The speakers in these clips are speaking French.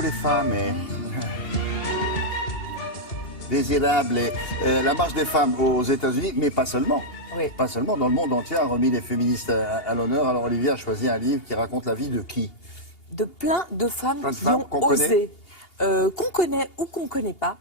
pour les femmes est désirable. Et, la marche des femmes aux États-Unis, mais pas seulement. Oui. Pas seulement, dans le monde entier a remis les féministes à l'honneur. Alors Olivier a choisi un livre qui raconte la vie de qui? De plein de femmes Plein de qui femmes ont qu'on osé, qu'on connaît ou qu'on ne connaît pas,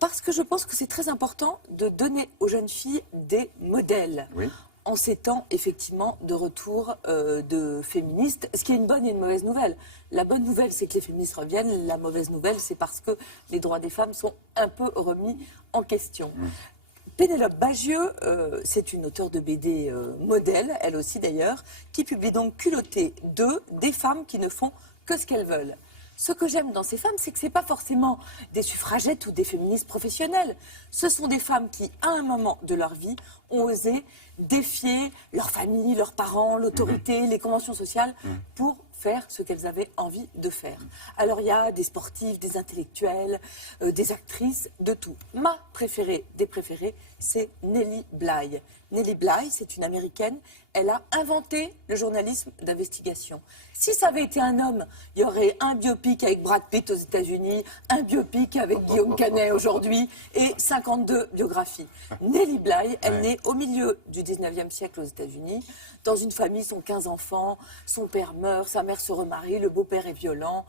parce que je pense que c'est très important de donner aux jeunes filles des modèles. Oui. En ces temps, effectivement, de retour de féministes, ce qui est une bonne et une mauvaise nouvelle. La bonne nouvelle, c'est que les féministes reviennent. La mauvaise nouvelle, c'est parce que les droits des femmes sont un peu remis en question. Pénélope Bagieux, c'est une auteure de BD modèle, elle aussi d'ailleurs, qui publie donc Culottées 2, des femmes qui ne font que ce qu'elles veulent. Ce que j'aime dans ces femmes, c'est que ce n'est pas forcément des suffragettes ou des féministes professionnelles. Ce sont des femmes qui, à un moment de leur vie, ont osé défier leur famille, leurs parents, l'autorité, les conventions sociales, pour faire ce qu'elles avaient envie de faire. Alors il y a des sportifs, des intellectuels, des actrices, de tout. Ma préférée des préférées, c'est Nellie Bly. Nellie Bly, c'est une Américaine, elle a inventé le journalisme d'investigation. Si ça avait été un homme, il y aurait un biopic avec Brad Pitt aux États-Unis, un biopic avec Guillaume Canet aujourd'hui et 52 biographies. Nellie Bly, elle naît au milieu du 19e siècle aux États-Unis, dans une famille, sont 15 enfants, son père meurt, sa mère se remarie, le beau-père est violent.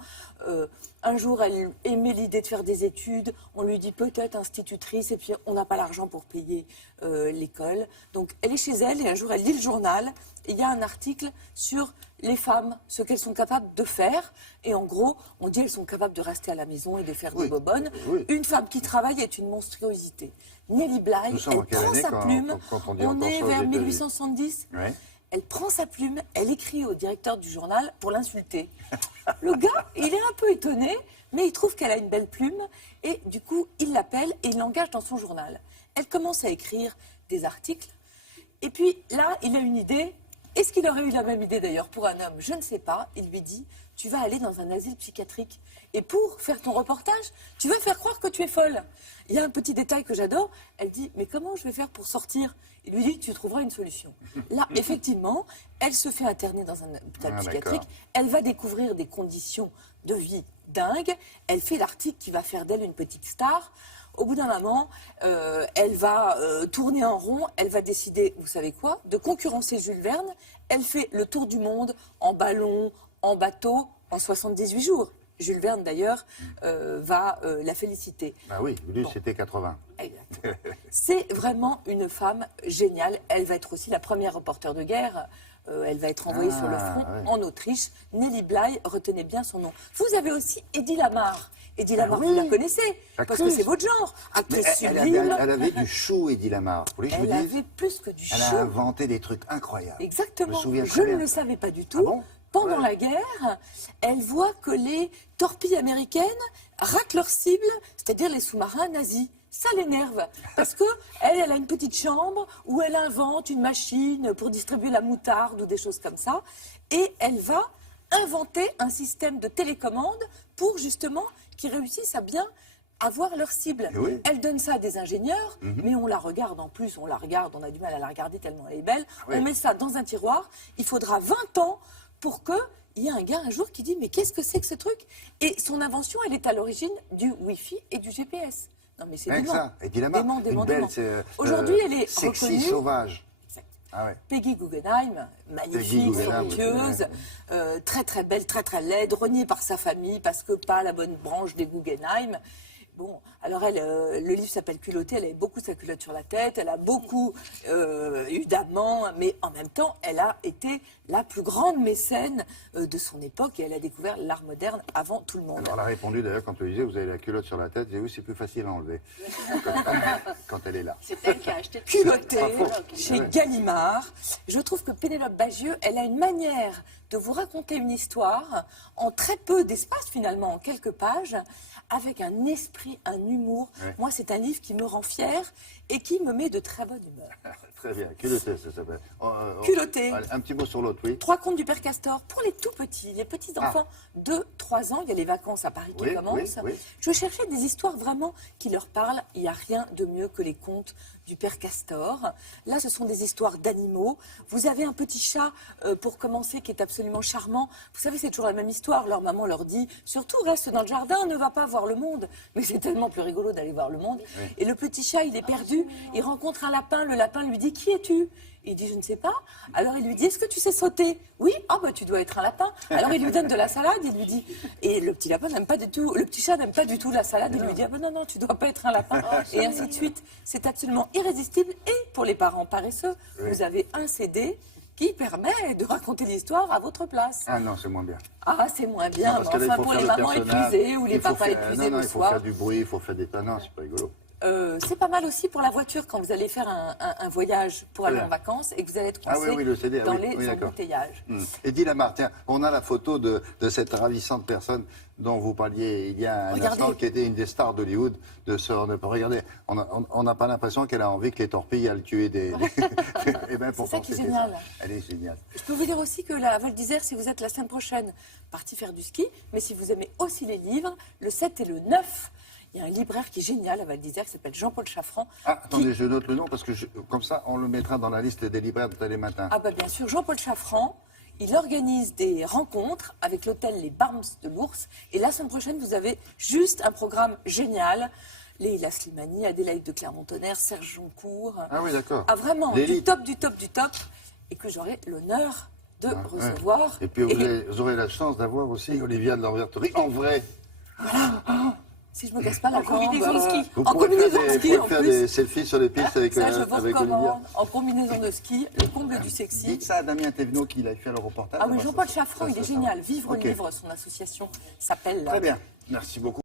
Un jour, elle aimait l'idée de faire des études, on lui dit peut-être institutrice, et puis on n'a pas l'argent pour payer l'école. Donc elle est chez elle, et un jour, elle lit le journal, et il y a un article sur les femmes, ce qu'elles sont capables de faire. Et en gros, on dit qu'elles sont capables de rester à la maison et de faire des bobonnes. Oui. Une femme qui travaille est une monstruosité. Nellie Bly, elle prend sa plume, on est vers 1870. Ouais. Elle prend sa plume, elle écrit au directeur du journal pour l'insulter. Le gars, il est un peu étonné, mais il trouve qu'elle a une belle plume, et du coup, il l'appelle et il l'engage dans son journal. Elle commence à écrire des articles, et puis là, il a une idée. Est-ce qu'il aurait eu la même idée d'ailleurs pour un homme? Je ne sais pas. Il lui dit, tu vas aller dans un asile psychiatrique, et pour faire ton reportage, tu vas faire croire que tu es folle. Il y a un petit détail que j'adore. Elle dit, mais comment je vais faire pour sortir? Il lui dit, tu trouveras une solution. Là, effectivement, elle se fait interner dans un hôpital psychiatrique. Elle va découvrir des conditions de vie dingues. Elle fait l'article qui va faire d'elle une petite star. Au bout d'un moment, elle va tourner en rond. Elle va décider, vous savez quoi, de concurrencer Jules Verne. Elle fait le tour du monde en ballon, en bateau, en 78 jours. Jules Verne, d'ailleurs, va la féliciter. Ah oui, lui, c'était 80. Exactement. C'est vraiment une femme géniale. Elle va être aussi la première reporter de guerre. Elle va être envoyée sur le front en Autriche. Nellie Bly, retenez bien son nom. Vous avez aussi Eddie Lamar. Eddie Lamar, vous la connaissez, parce que c'est votre genre. Actrice sublime. Elle avait du chou, Eddie Lamar. Vous voulez que je vous Elle dise? avait plus que du chou. Elle a inventé des trucs incroyables. Exactement. Je me souviens Je très ne bien. le savais pas du tout. Ah bon? Pendant la guerre, elle voit que les torpilles américaines ratent leur cible, c'est-à-dire les sous-marins nazis. Ça l'énerve, parce que elle a une petite chambre où elle invente une machine pour distribuer la moutarde ou des choses comme ça, et elle va inventer un système de télécommande pour justement qu'ils réussissent à bien avoir leur cible. Oui. Elle donne ça à des ingénieurs, mais on la regarde en plus, on a du mal à la regarder tellement elle est belle. Oui. On met ça dans un tiroir, il faudra 20 ans pour qu'il y ait un gars un jour qui dit mais qu'est-ce que c'est que ce truc? Et son invention, elle est à l'origine du Wi-Fi et du GPS. Non mais c'est dément. ça, Eddie Lamar. Dément. Une belle, Aujourd'hui, elle est sexy reconnue. sauvage. Exact. Ah ouais. Peggy Guggenheim, magnifique, Guggenheim, somptueuse, très très belle, très très laide, reniée par sa famille parce que pas la bonne branche des Guggenheim. Bon, alors elle, le livre s'appelle Culottée, elle avait beaucoup sa culotte sur la tête, elle a beaucoup eu d'amants, mais en même temps, elle a été la plus grande mécène de son époque et elle a découvert l'art moderne avant tout le monde. Alors, elle a répondu d'ailleurs quand on lui disait vous avez la culotte sur la tête, j'ai dit oui c'est plus facile à enlever quand elle est là. C'est elle qui a acheté Culottée Pas faux. chez Ouais. Gallimard. Je trouve que Pénélope Bagieux, elle a une manière de vous raconter une histoire en très peu d'espace finalement, en quelques pages, avec un esprit, un humour. Ouais. Moi, c'est un livre qui me rend fière et qui me met de très bonne humeur. Très bien, culottée ça s'appelle. Culottée. Allez, un petit mot sur l'autre, oui. 3 contes du Père Castor pour les tout petits, les petits enfants de 3 ans. Il y a les vacances à Paris qui Oui, commencent. oui, oui. Je cherchais des histoires vraiment qui leur parlent. Il n'y a rien de mieux que les contes du Père Castor. Là, ce sont des histoires d'animaux. Vous avez un petit chat, pour commencer, qui est absolument absolument charmants. Vous savez, c'est toujours la même histoire. Leur maman leur dit, surtout reste dans le jardin, ne va pas voir le monde. Mais c'est tellement plus rigolo d'aller voir le monde. Oui. Et le petit chat, il est perdu. Il rencontre un lapin. Le lapin lui dit, qui es-tu? Il dit, je ne sais pas. Alors il lui dit, est-ce que tu sais sauter? Oui. Ah bah tu dois être un lapin. Alors il lui donne de la salade. Il lui dit, et le petit lapin n'aime pas du tout, le petit chat n'aime pas du tout la salade. Il lui dit, ah bah non, tu dois pas être un lapin. Et ainsi de suite. C'est absolument irrésistible. Et pour les parents paresseux, vous avez un CD qui permet de raconter l'histoire à votre place. Ah non, c'est moins bien. Ah, c'est moins bien. Non, parce que là, il Enfin, faut pour faire les le mamans personnage. épuisées ou les Il faut papas faire- épuisés Non, le il faut soir. faire du bruit, il faut faire des tas. Non, c'est pas rigolo. C'est pas mal aussi pour la voiture quand vous allez faire un voyage pour aller Très en bien. vacances et que vous allez être Ah coincé oui, le CD, dans oui, les oui, d'accord. embouteillages. Et dis Lamar, tiens, on a la photo de cette ravissante personne dont vous parliez il y a un Regardez. instant, qui était une des stars d'Hollywood, de ce Regardez, on n'a pas l'impression qu'elle a envie que les torpilles aillent tuer des... Eh ben, pourtant, ça qui est c'était génial. Elle est géniale. Je peux vous dire aussi que la Val d'Isère, si vous êtes la semaine prochaine parti faire du ski, mais si vous aimez aussi les livres, le 7 et le 9, il y a un libraire qui est génial à Val d'Isère qui s'appelle Jean-Paul Chaffran. Ah, attendez, je note le nom parce que comme ça, on le mettra dans la liste des libraires de Télématin. Ah bah bien sûr, Jean-Paul Chaffran, il organise des rencontres avec l'hôtel Les Barmes de l'Ours. Et la semaine prochaine, vous avez juste un programme génial. Leïla Slimani, Adélaïde de Clermont-Tonnerre, Serge Joncourt. Ah oui, d'accord. Ah vraiment, du L'élite. top, du top, du top. Et que j'aurai l'honneur de recevoir. Et puis vous aurez la chance d'avoir aussi Olivia de l'Anverterie en vrai. Si je me casse pas la jambe. combinaison de ski. Vous En pourrez combinaison de ski, en faire plus. des selfies sur les pistes avec, Ça, je vous avec Olivia. recommande. En combinaison de ski, le comble du sexy. Dites ça à Damien Thévenot qui a fait le reportage. Ah oui, Ça, Jean-Paul ça, Chaffran, ça, il est ça, génial. Vivre Ok. livre, son association s'appelle. Très bien. Merci beaucoup.